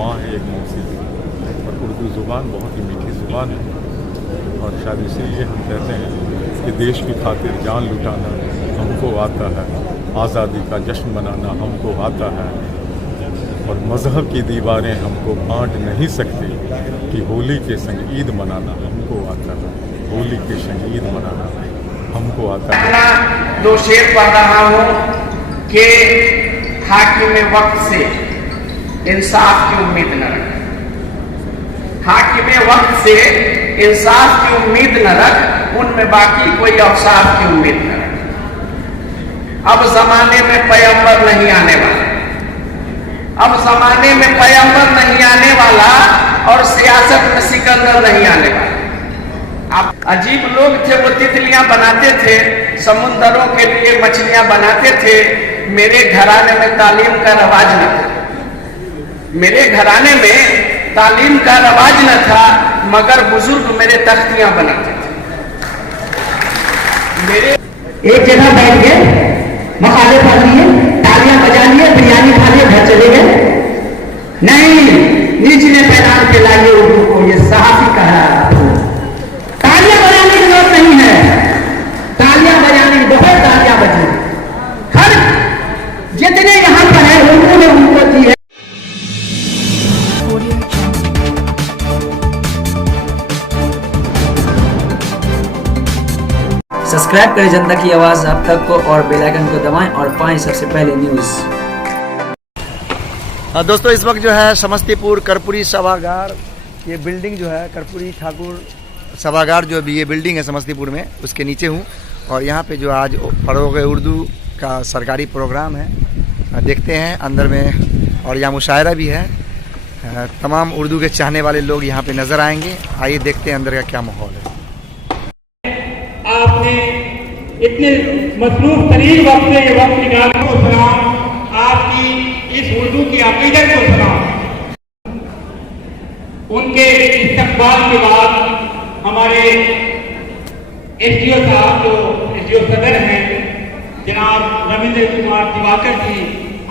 माँ है, एक मौसी है। और उर्दू ज़ुबान बहुत ही मीठी ज़ुबान है और शायद इसीलिए हम कहते हैं कि देश की खातिर जान लुटाना हमको आता है, आज़ादी का जश्न मनाना हमको आता है और मज़हब की दीवारें हमको बांट नहीं सकती कि होली के संग ईद मनाना हमको आता है, होली के संग ईद मनाना हमको आता है। दो शेर पढ़ रहा हूँ कि हाकिम वक्त से इंसाफ की उम्मीद न रख, हाकिम वक्त से इंसाफ की उम्मीद न रख, उनमें बाकी कोई अवसाफ की उम्मीद न रख। अब जमाने में पैगंबर नहीं आने वाला, अब जमाने में पैगंबर नहीं आने वाला और सियासत में सिकंदर नहीं आने वाला। आप अजीब लोग थे, वो तितलियां बनाते थे, समुंदरों के लिए मछलियां बनाते थे। मेरे घराने में तालीम का रवाज न था, मेरे घराने में तालीम का रवाज न था, मगर बुजुर्ग मेरे तख्तियां बनाते थे। मेरे एक जगह बैठ गए, मकाले पढ़ लिए, तालियां बजा लिए, बिरयानी खा लिए, घर चले गए। नहीं, निचले पैदान के लाइए उर्दू को, ये सहाफी कह रहा है। तालियां बजाने की जरूरत नहीं है, तालियां बजाने की बहुत तालियां बजी, हर जितने यहां पर है उन्होंने उनको दी है। सब्सक्राइब करें जनता की आवाज़ अब तक को और बेल आइकन को दबाएं और पाएं सबसे पहले न्यूज़। दोस्तों इस वक्त जो है समस्तीपुर कर्पूरी सभागार, ये बिल्डिंग जो है कर्पूरी ठाकुर सभागार जो भी ये बिल्डिंग है समस्तीपुर में, उसके नीचे हूँ और यहाँ पे जो आज फरोग उर्दू का सरकारी प्रोग्राम है, देखते हैं अंदर में। और यहाँ मुशायरा भी है, तमाम उर्दू के चाहने वाले लोग यहाँ पे नज़र आएंगे। आइए देखते हैं अंदर का क्या माहौल है। आपने इतने मसरूफ तरीन वक्त से ये वक्त निकालने को सलाम, आपकी इस उर्दू की अकीदत को सलाम। उनके इस्तकबाल के बाद हमारे एसडीओ साहब, जो एसडीओ सदर हैं, जनाब रविंद्र कुमार दिवाकर जी,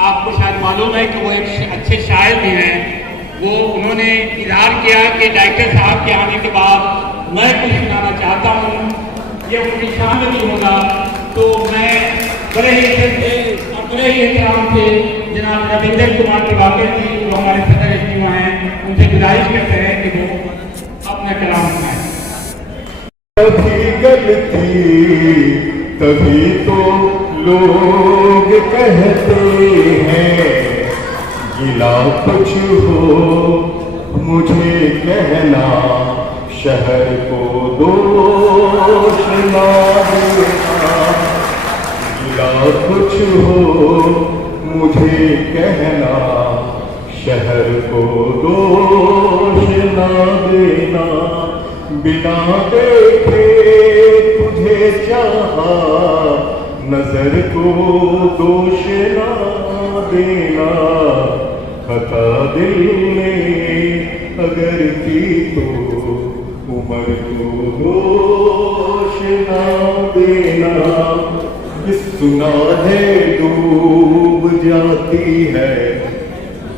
आपको शायद मालूम है कि वो एक अच्छे शायर भी हैं। वो उन्होंने इजहार किया कि डायरेक्टर साहब के आने के बाद मैं कुछ सुनाना चाहता हूँ, ये उनकी शान भी होगा। तो मैं बड़े ही एहतराम से जनाब रविंद्र कुमार दिवाकर जी, जो हमारे सदर एसडीओ हैं, उनसे गुजारिश करते हैं कि वो अपना कलाम सुनाएं। गलती तभी तो लोग कहते हैं, गिला कुछ हो मुझे कहना, शहर को दोष ना देना। गिला कुछ हो मुझे कहना, शहर को दोष ना देना। बिना देखे तुझे चाहा, नजर को दोष ना देना। खता दिल ने अगर की तो उम्र को दोष ना देना। सुना है डूब जाती है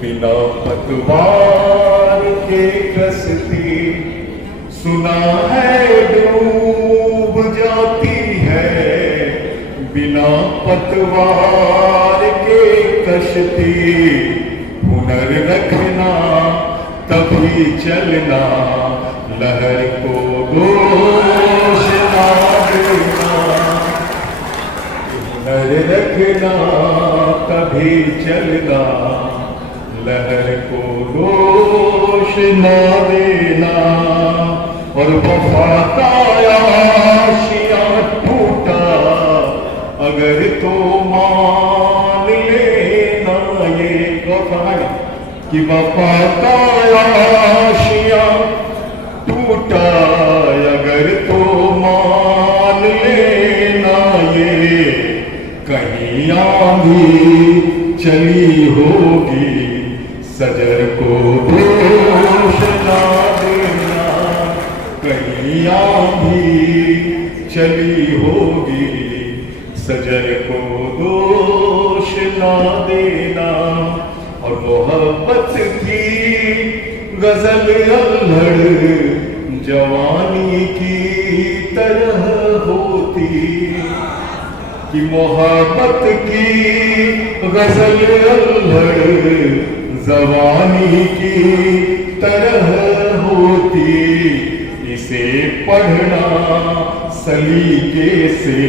बिना पतवार के कश्ती। सुना है डूब जाती है बिना पतवार के कश्ती। हुनर रखना तभी चलना, लहर को दोष ना देना। हुनर रखना तभी चलना, लहर को दोष ना देना। और वफा का आशिया टूटा अगर तो मान लेना। ये वफा कि वफा का आशिया टूटा अगर तो मान लेना। ये कहीं आंधी चली होगी, सजर को दोष ना देना। कहीं आंधी चली होगी, सजर को दोष ना देना। और वो मोहब्बत की गजल अल्हड़ जवानी की तरह होती, कि मोहब्बत की गजल अल्हड़ जवानी की तरह होती, इसे पढ़ना सलीके से,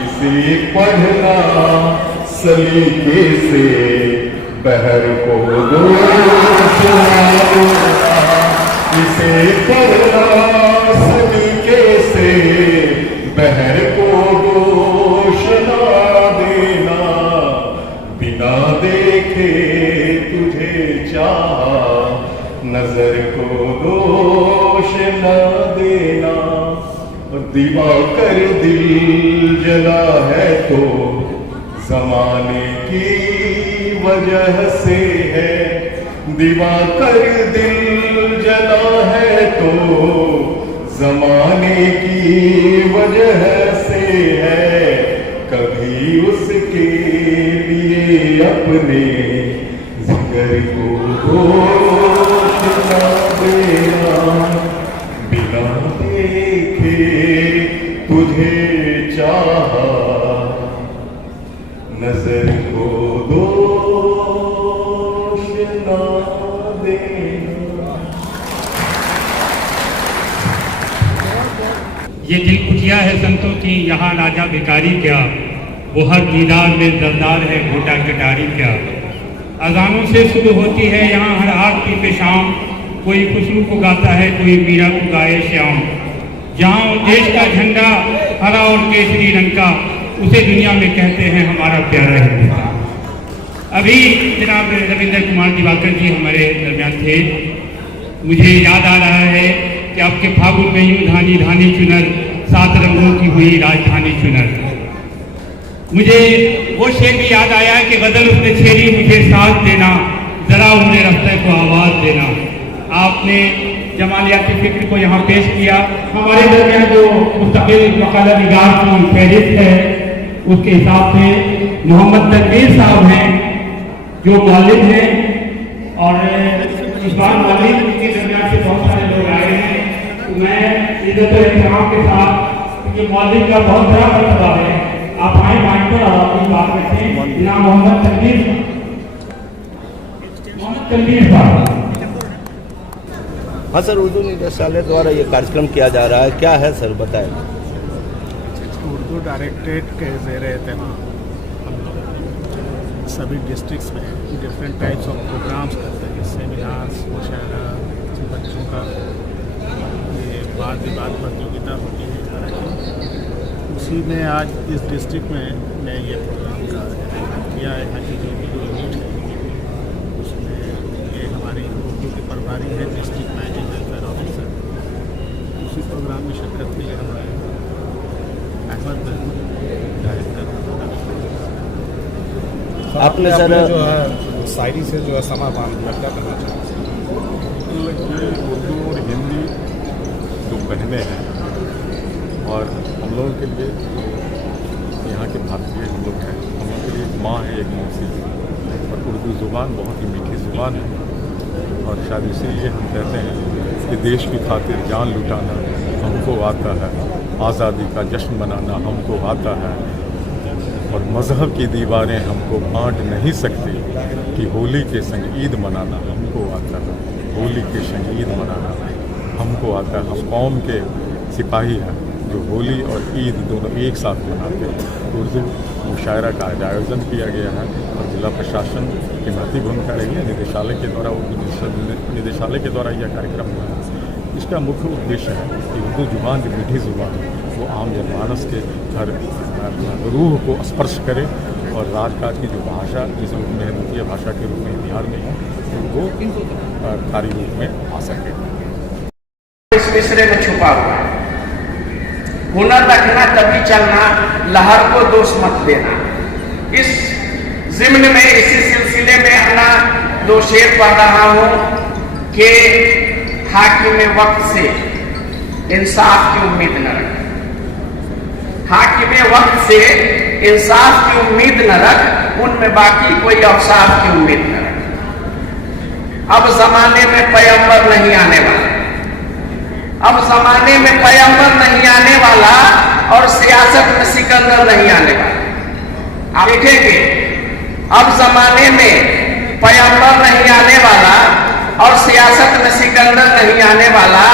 इसे पढ़ना सलीके से बहर को दो इसे पढ़ना सलीके से बहर को दोष ना देना, बिना देखे तुझे चाहा नजर को दोष न देना। और दिवाकर दिल जला है तो जमाने की वजह से है, दिवाकर दिल जला है तो जमाने की वजह से है, कभी उसके लिए अपने जिगर को दोष न देना, बिना देखे तुझे चाहा नजर को दोष न देना। ये दिल कुटिया है संतों की, यहाँ राजा भिखारी क्या, वो हर दीदार में दरदार है घोटा कटारी क्या। अजानों से शुरू होती है यहाँ हर आरती पे शाम, कोई खुशबू को गाता है कोई मीरा को गाए श्याम। जहाँ देश का झंडा हरा और केसरी रंग का, उसे दुनिया में कहते हैं हमारा प्यारा हिंदुस्तान। अभी जनाब रविंद्र कुमार दिवाकर जी हमारे दरमियान थे, मुझे याद आ रहा है कि आपके फागुन में यूं धानी धानी चुनर, 7 रंगों की हुई राजधानी चुनर। मुझे वो शेर भी याद आया कि गजल उसने छेड़ी मुझे साथ देना, जरा उम्र रफ्ते को आवाज देना। आपने जमालियाती फिक्र को यहाँ पेश किया। हमारे दरमियान जो मुस्तकिल वकाला निगार की फहरिस्त है, उसके हिसाब से मोहम्मद तनवीर साहब हैं जो मौलिद हैं, और इस बार मौलिद के दरमियान से बहुत सारे लोग आए हैं, तो मैं इज्जत और एहतराम के साथ, ये मौलिद का बहुत बड़ा मरतबा है, आप आए माइक पर और अपनी बात रखें। जनाब मोहम्मद तनवीर साहब। हाँ सर, उर्दू निदेशालय द्वारा ये कार्यक्रम किया जा रहा है, क्या है सर बताएं। उर्दू डायरेक्टरेट के ज़ेर एहतमाम हम लोग सभी डिस्ट्रिक्ट्स में डिफरेंट टाइप्स ऑफ प्रोग्राम्स करते हैं, सेमिनार्स, मुशायरा, बच्चों का ये वाद विवाद प्रतियोगिता होती है इस तरह की। उसी में आज इस डिस्ट्रिक्ट में मैं ये प्रोग्राम का किया है। यहाँ की जो यूनिट है उसमें ये हमारी उर्दू की प्रभारी है डिस्ट्रिक्ट मैनेजिंग वेलफेयर ऑफिसर, उसी प्रोग्राम में शिरकत के लिए हमारे आपने सर जो है शायरी से जो है समाधान करना चाहिए। उर्दू और हिंदी जो बहनें हैं, और हम लोगों के लिए यहाँ के भारतीय हम लोग हैं, हम लोग के लिए एक माँ है, एक मौसी है, और उर्दू ज़ुबान बहुत ही मीठी ज़ुबान है। और शायद इसीलिए हम कहते हैं कि देश की खातिर जान लुटाना हमको आता है, आज़ादी का जश्न मनाना हमको आता है, और मज़हब की दीवारें हमको बांट नहीं सकती, कि होली के संग ईद मनाना हमको आता है, होली के संग ईद मनाना हमको आता है। हम कौम के सिपाही हैं जो होली और ईद दोनों एक साथ मनाते हैं। उर्दू मुशायरा का आयोजन किया गया है और जिला प्रशासन की महती भूमिका रही है। निदेशालय के द्वारा निदेशालय के द्वारा यह कार्यक्रम हुआ है। इसका मुख्य उद्देश्य है कि उर्दू जुबान जो मीठी जुबान है वो आम जनमानस के हर रूह को स्पर्श करे, और राजकाज की जो भाषा जिस रूप में द्वितीय भाषा के रूप में बिहार में है वो कार्य रूप में आ सके। इस मिसरे में छुपा हुआ है, हुनर रखना तभी चलना, लहर को दोष मत देना। इस जिम्न में इसी सिलसिले में अपना 2 शेर पढ़ रहा हूं कि हाकिम वक्त से इंसाफ की उम्मीद न रख, हाकिम वक्त से इंसाफ की उम्मीद न रख, उनमें बाकी कोई अवसाफ की उम्मीद न रखें। अब जमाने में पैगंबर नहीं आने वाला, अब जमाने में पैगंबर नहीं आने वाला और सियासत में सिकंदर नहीं आने वाला। आप देखेंगे अब जमाने में पैगंबर नहीं आने वाला और सियासत में सिकंदर नहीं आने वाला।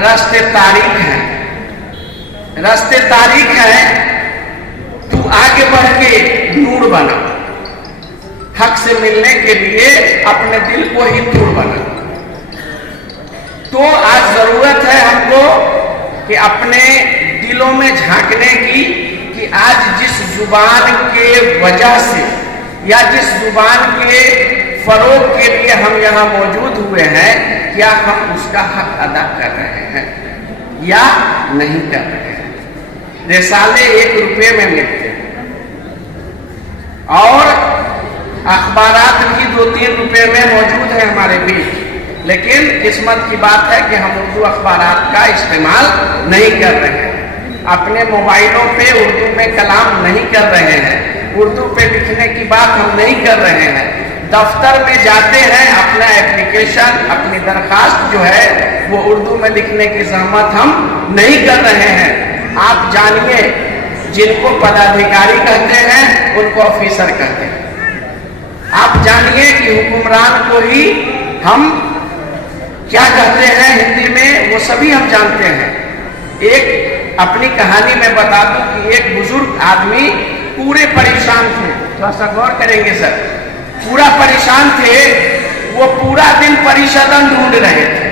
रास्ते तारीख हैं, रास्ते तारीख हैं। तू आगे बढ़ के नूर बना, हक से मिलने के लिए अपने दिल को ही नूर बना। तो आज जरूरत है हमको कि अपने दिलों में झांकने की कि आज जिस जुबान के वजह से या जिस जुबान के फरोग के लिए हम यहाँ मौजूद हुए हैं, क्या हम उसका हक अदा कर रहे हैं या नहीं कर रहे हैं। रिसाले 1 रुपये में मिलते हैं और अखबारात भी 2-3 रुपये में मौजूद है हमारे बीच, लेकिन किस्मत की बात है कि हम उर्दू अखबारात का इस्तेमाल नहीं कर रहे हैं। अपने मोबाइलों पे उर्दू में कलाम नहीं कर रहे हैं, उर्दू पे लिखने की बात हम नहीं कर रहे हैं। दफ्तर में जाते हैं, अपना एप्लीकेशन, अपनी दरखास्त जो है वो उर्दू में लिखने की जहमत हम नहीं कर रहे हैं। आप जानिए, जिनको पदाधिकारी कहते हैं उनको ऑफिसर कहते हैं। आप जानिए कि हुक्मरान को ही हम क्या कहते हैं हिंदी में, वो सभी हम जानते हैं। एक अपनी कहानी में बता दूं कि एक बुजुर्ग आदमी पूरे परेशान थे, थोड़ा सा गौर करेंगे सर, पूरा परेशान थे। वो पूरा दिन परिशदन ढूंढ रहे थे,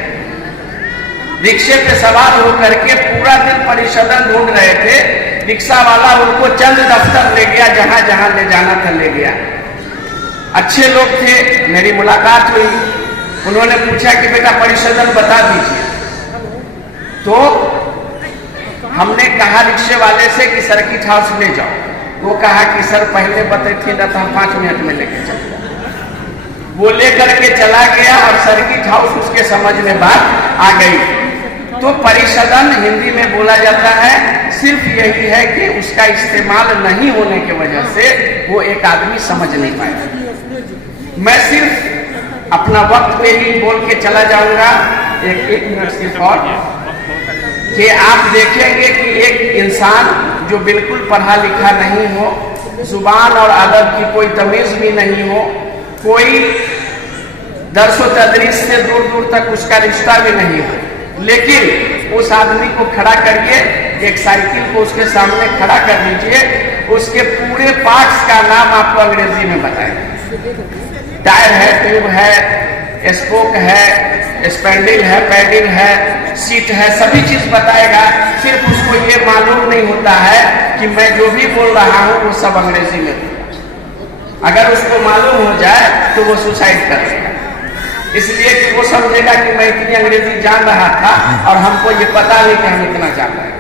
रिक्शे पे सवार होकर के पूरा दिन परिशदन ढूंढ रहे थे। रिक्शा वाला उनको चंद दफ्तर ले गया, जहां जहां ले जाना था ले गया। अच्छे लोग थे, मेरी मुलाकात हुई। उन्होंने पूछा कि बेटा परिशदन बता दीजिए। तो हमने कहा रिक्शे वाले से कि सर्किट हाउस ले जाओ। वो कहा कि सर पहले बताए थे तो हम 5 मिनट में लेके चले। वो लेकर के चला गया और सर्किट हाउस उसके समझ में बात आ गई। तो परिशदन हिंदी में बोला जाता है, सिर्फ यही है कि उसका इस्तेमाल नहीं होने की वजह से वो एक आदमी समझ नहीं पाया। मैं सिर्फ अपना वक्त पे ही बोल के चला जाऊंगा, एक मिनट सिर्फ और, कि आप देखेंगे कि एक इंसान जो बिल्कुल पढ़ा लिखा नहीं हो, जुबान और अदब की कोई तमीज भी नहीं हो, कोई दर्स व तदरीस से दूर दूर तक उसका रिश्ता भी नहीं हो, लेकिन उस आदमी को खड़ा करिए, एक साइकिल को उसके सामने खड़ा कर दीजिए, उसके पूरे पार्ट्स का नाम आपको अंग्रेजी में बताएंगे। टायर है, ट्यूब है, स्पोक है, स्पैंडल है, पैडल है, सीट है, सभी चीज बताएगा। सिर्फ उसको ये मालूम नहीं होता है कि मैं जो भी बोल रहा हूं वो सब अंग्रेजी में। अगर उसको मालूम हो जाए तो वो सुसाइड कर लेगा, इसलिए कि वो समझेगा कि मैं इतनी अंग्रेजी जान रहा था और हमको ये पता नहीं कि हम इतना जान रहे हैं।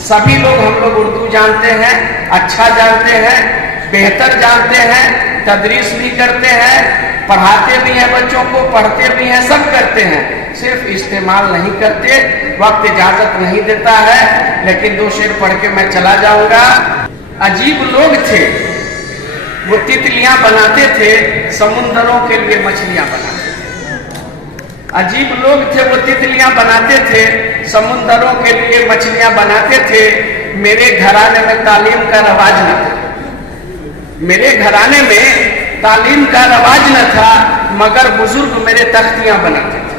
सभी लोग, हम लोग उर्दू जानते हैं, अच्छा जानते हैं, बेहतर जानते हैं, तदरीस भी करते हैं, पढ़ाते भी हैं बच्चों को, पढ़ते भी हैं, सब करते हैं, सिर्फ इस्तेमाल नहीं करते, वक्त इजाजत नहीं देता है। लेकिन 2 शेर पढ़ के मैं चला जाऊंगा। अजीब लोग थे, वो तितलियां बनाते थे, समुंदरों के लिए मछलियां बनाते थे। अजीब लोग थे, वो तितलियां बनाते थे, समुंदरों के लिए मछलियां बनाते थे। मेरे घराने में तालीम का रवाज न था, मेरे घराने में तालीम का रवाज न था, मगर बुजुर्ग मेरे तख्तियां बनाते थे।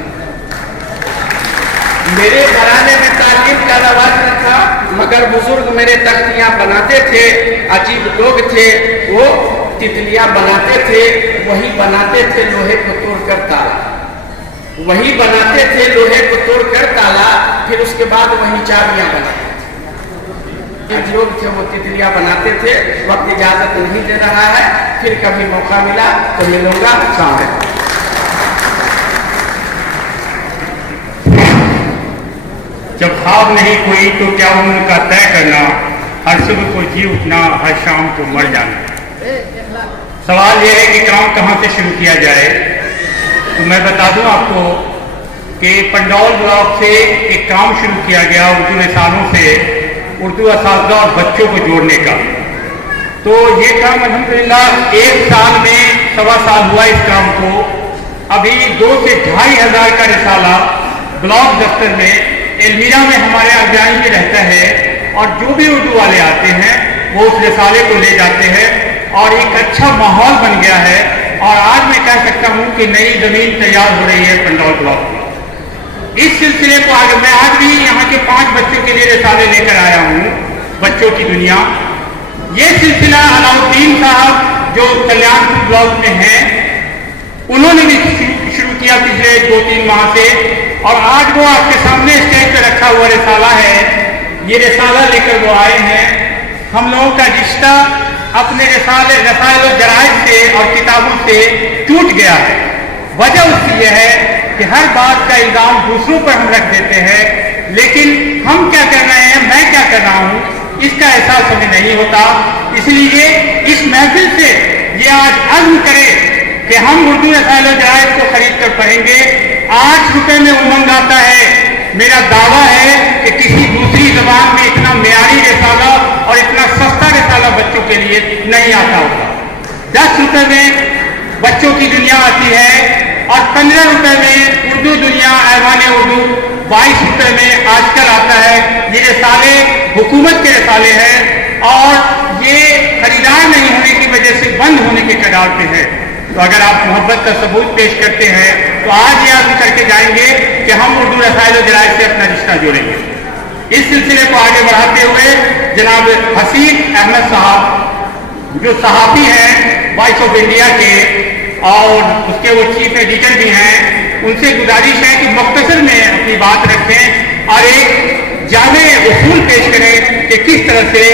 मेरे घराने में तालीम का रवाज न था, मगर बुजुर्ग मेरे तख्तियां बनाते थे। अजीब लोग थे, वो तितलियां बनाते थे, वही बनाते थे लोहे को तोड़कर ताला, वही बनाते थे लोहे को तोड़कर ताला, फिर उसके बाद वही चाबियां बनाते थे। लोग थे, वो तितलियां बनाते थे। वक्त इजाजत नहीं दे रहा है, फिर कभी मौका मिला तो मिलूंगा। शामिल जब ख्वाब नहीं कोई तो क्या उम्र का तय करना, हर सुबह को जी उठना, हर शाम को मर जाना। सवाल यह है कि काम कहाँ से शुरू किया जाए। तो मैं बता दूं आपको कि पंडौल ब्लॉक से एक काम शुरू किया गया उर्दू रिसालों से, उर्दू असातिज़ा और बच्चों को जोड़ने का। तो ये काम अल्हम्दुलिल्लाह 1 साल में 1.25 साल हुआ इस काम को। अभी 2 से 2.5 हज़ार का रिसाला ब्लॉक दफ्तर में एलमीरा में हमारे अभियान में रहता है, और जो भी उर्दू वाले आते हैं वो उस रिसाले को ले जाते हैं, और एक अच्छा माहौल बन गया है। और आज मैं कह सकता हूँ कि नई जमीन तैयार हो रही है पंडौल ब्लॉक में। इस सिलसिले को आगे मैं आज भी यहाँ के 5 बच्चों के लिए रिसाले लेकर आया हूँ, बच्चों की दुनिया। ये सिलसिला अलाउद्दीन साहब जो कल्याणपुर ब्लॉक में हैं, उन्होंने भी शुरू किया पिछले 2-3 माह से, और आज वो आपके सामने स्टेज पे रखा हुआ रिसाला है। ये रिसाला लेकर वो आए हैं। हम लोगों का रिश्ता अपने रसायल जराइद से और किताबों से टूट गया है। वजह उसकी यह है कि हर बात का इल्जाम दूसरों पर हम रख देते हैं, लेकिन हम क्या कर रहे हैं, मैं क्या कर रहा हूँ, इसका एहसास हमें नहीं होता। इसलिए इस महफिल से ये आज अज़्म करें कि हम उर्दू रसायल जराइद को खरीद कर पढ़ेंगे। 8 रुपए में उमंग आता है। मेरा दावा है कि किसी दूसरी जबान में इतना मेयारी रिसाला और इतना सस्ता रिसाला बच्चों के लिए नहीं आता होगा। 10 रुपए में बच्चों की दुनिया आती है, और 15 रुपए में उर्दू दुनिया ऐवान उर्दू 22 रुपए में आजकल आता है। ये रिसाले हुकूमत के रिसाले हैं, और ये खरीदार नहीं होने की वजह से बंद होने के कगार पे है। तो अगर आप मोहब्बत का सबूत पेश करते हैं तो आज ये अर्ज करके जाएंगे कि हम उर्दू रसायल जराइद से अपना रिश्ता जोड़ेंगे। इस सिलसिले को आगे बढ़ाते हुए जनाब हसीन अहमद साहब जो सहाफ़ी हैं वॉइस ऑफ इंडिया के, और उसके वो चीफ एडिटर भी हैं, उनसे गुजारिश है कि मुख्तसर में अपनी बात रखें और एक जामे उसूल पेश करें कि किस तरह से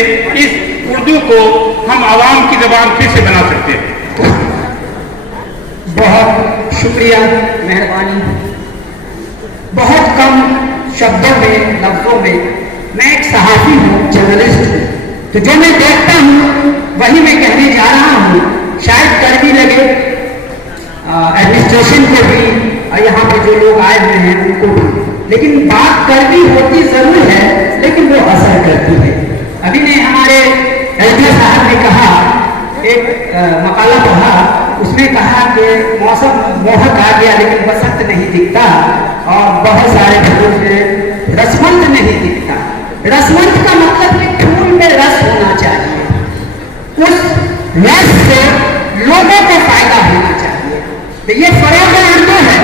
इस उर्दू को हम आवाम की ज़बान फिर से बना सकते हैं। बहुत शुक्रिया, मेहरबानी। बहुत कम शब्दों में, लफ्जों में, मैं एक सहाफ़ी हूँ, जर्नलिस्ट हूँ, तो जो मैं देखता हूँ वही मैं कहने जा रहा हूँ। शायद कर भी लगे एडमिनिस्ट्रेशन को भी और यहाँ पर जो लोग आए हुए हैं उनको भी, लेकिन बात कड़वी होती जरूर है, लेकिन वो असर करती है। अभी ने हमारे एसडी साहब ने कहा, एक मकाला पढ़ा, उसने कहा कि मौसम मोहक आ गया लेकिन बसंत नहीं दिखता, और बहुत सारे फूलों से रसवंत नहीं दिखता। रसवंत का मतलब कि फूल में रस होना चाहिए, उस रस से लोगों को फायदा होना चाहिए। तो ये फरोग उर्दू है।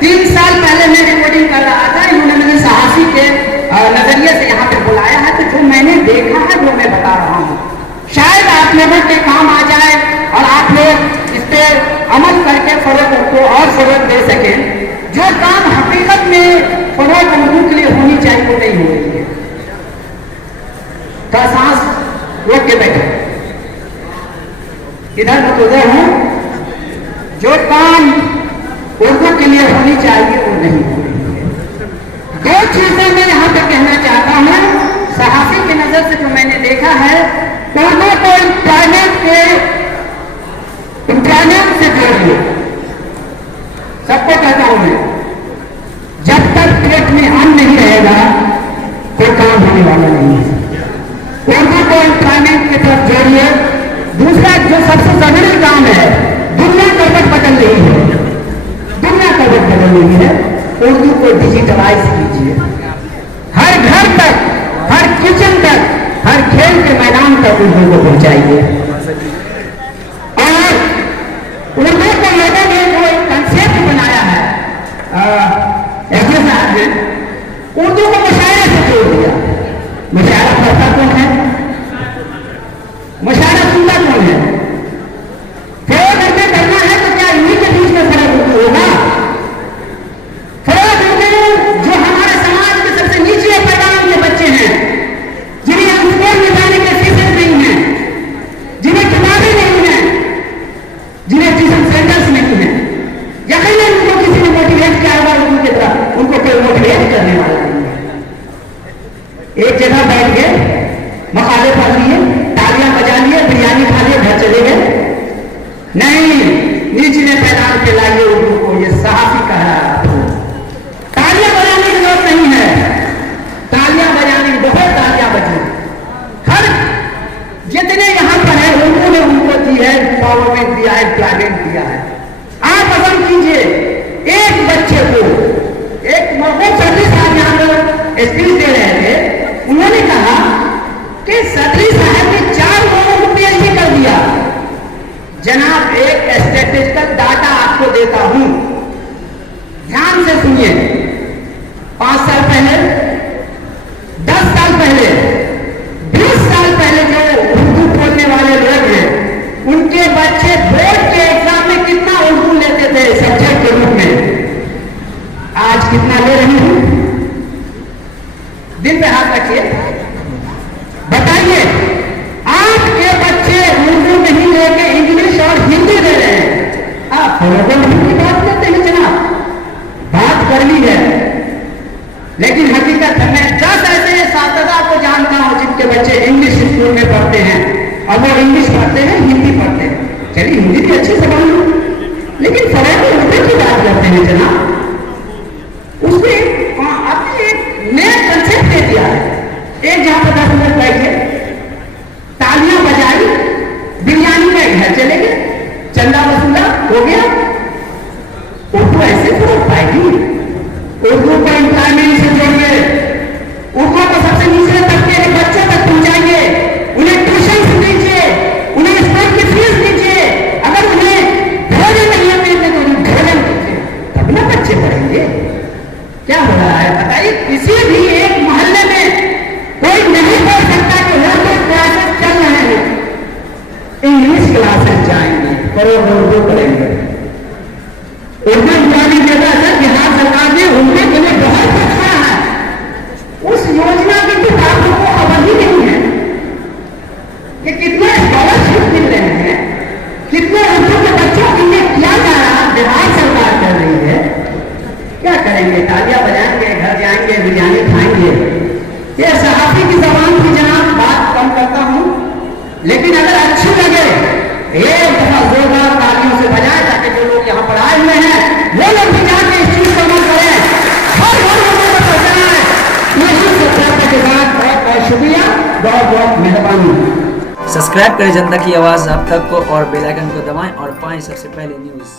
3 साल पहले मैं रिकॉर्डिंग कर रहा था, इन्होंने मुझे सहाफ़ी के नजरिए से यहाँ पे बुलाया है, तो जो मैंने देखा है वो मैं बता रहा हूँ। शायद आप लोगों के काम आ जाए और आप लोग इस पर अमल करके फरोग को और फरोग दे सकें। जो काम हकीकत में फरोग उर्दू के लिए होनी चाहिए वो नहीं हो रही है। तो सांस रोक के बैठे, इधर उधर हूं। जो काम उर्दू के लिए होनी चाहिए वो नहीं हो रही है। 2 चीजें मैं यहाँ पे कहना चाहता हूँ। सहाफ़ी की नजर से जो मैंने देखा है, उर्दू को एम्प्लॉयमेंट से जोड़िए। सबको कहता हूं मैं, जब तक पेट में अन्न नहीं रहेगा कोई काम होने वाला नहीं है। उर्दू को एम्प्लॉयमेंट की तरफ जोड़िए। दूसरा जो सबसे जरूरी काम है, दुनिया करवट बदल रही है, दुनिया करवट बदल रही है, उर्दू को डिजिटलाइज कीजिए। हर घर तक, हर किचन तक, हर खेल के मैदान तक उर्दू को पहुंचाइए। और उर्दू को लोगों ने जो एक कंसेप्ट बनाया है, एसडी साहब ने उर्दू को मुशायरे से जोड़ दिया। मुशायरा पढ़ता कौन है? मुशायरा सुनता कौन है? फरोग करके करना है तो क्या इन्हीं के बीच में फर्क उर्दू होगा? फरोग उर्दू जो हमारे समाज के सबसे नीचे पैदान के बच्चे हैं, जिन्हें स्कूल में जाने के फीस नहीं है, जिन्हें किताबें नहीं है, जिन्हें ट्यूशन सेंटर्स नहीं है, यकीनन उनको किसी ने मोटिवेट किया होगा उर्दू की तरफ, उनको कोई मोटिवेट करने वाला नहीं है। एक जगह बैठ गए, मकाले पढ़ लिए, तालियां बजा लिए, बिरयानी खा लिए, घर चले गए। नहीं, निचले पैदान पे लाइए उर्दू को, ये सहाफ़ी कह रहा है। तालियां बजाने की जरूरत नहीं है, तालियां बजाने की बहुत तालियां बजी। हर जितने यहाँ पर है सोचिए 5 साल पहले, 10 साल पहले, 20 साल पहले जो उर्दू बोलने वाले लोग हैं, उनके बच्चे बोर्ड के एग्जाम में कितना उर्दू लेते थे सब्जेक्ट के रूप में, आज कितना ले रही हूं? दिन पे हाथ रखिए, बताइए। आपके बच्चे उर्दू नहीं लेके इंग्लिश और हिंदी दे रहे हैं। आप हिंदी की बात करते हैं जनाब, बात कर ली है, लेकिन हकीकत है मैं 10 ऐसे साथीदार को जानता हूं जिनके बच्चे इंग्लिश स्कूल में पढ़ते हैं और वो इंग्लिश पढ़ते हैं, हिंदी पढ़ते हैं। चलिए हिंदी भी अच्छी जबान है, लेकिन फर्क उर्दू की बात करते हैं जनाब, उसमें आपने एक नया कंसेप्ट दे दिया है। एक जहां पर 10 मिनट बैठे, तालियां बजाई, बिरयानी का घर चले गए, चंदा वसूला हो गया। उर्दू ऐसे तो पाएगी, उर्दू को एम्प्लॉयमेंट से जोड़िए, उर्दू को सबसे निचले तबके के बच्चों तक पहुंचाइए, उन्हें ट्यूशन दीजिए, उन्हें स्कूल की फीस दीजिए, अगर उन्हें भोजन नहीं मिलते तो उन्हें भोजन दीजिए, तब ना बच्चे पढ़ेंगे। क्या हो रहा है बताइए? किसी भी एक मोहल्ले में कोई नहीं बोल सकता कि उर्दू क्लासेस चल रहे हैं, इंग्लिश क्लासेस जाएंगे, करोड़ उर्दू पढ़ेंगे। उर्दू इस्लामी जगह से बिहार सरकार ने उनके के लिए बहुत कुछ करा है, उस योजना की किताबों को खबर ही नहीं है कि कितने स्कॉलरशिप मिल रहे हैं, कितने उर्दू के बच्चों के लिए क्या जा रहा बिहार सरकार कर रही है। क्या करेंगे? तालियां बजाएंगे, घर जाएंगे, बिरयानी खाएंगे। ये सहाफी की जबान की जनाब बात कम करता हूं, लेकिन अगर अच्छी लगे एक दफा जोरदार तालियों से बजाए, ताकि जो लोग यहाँ पर आए हुए हैं वो लोग भी जाके इस चीज को अमल करें, हर लोगों को पहुंचना है। यही सत्याग्रह के साथ बहुत बहुत शुक्रिया, बहुत बहुत मेहरबानी। सब्सक्राइब करें जनता की आवाज़ अब तक को और बेल आइकन को दबाएं और पाएं सबसे पहले न्यूज़।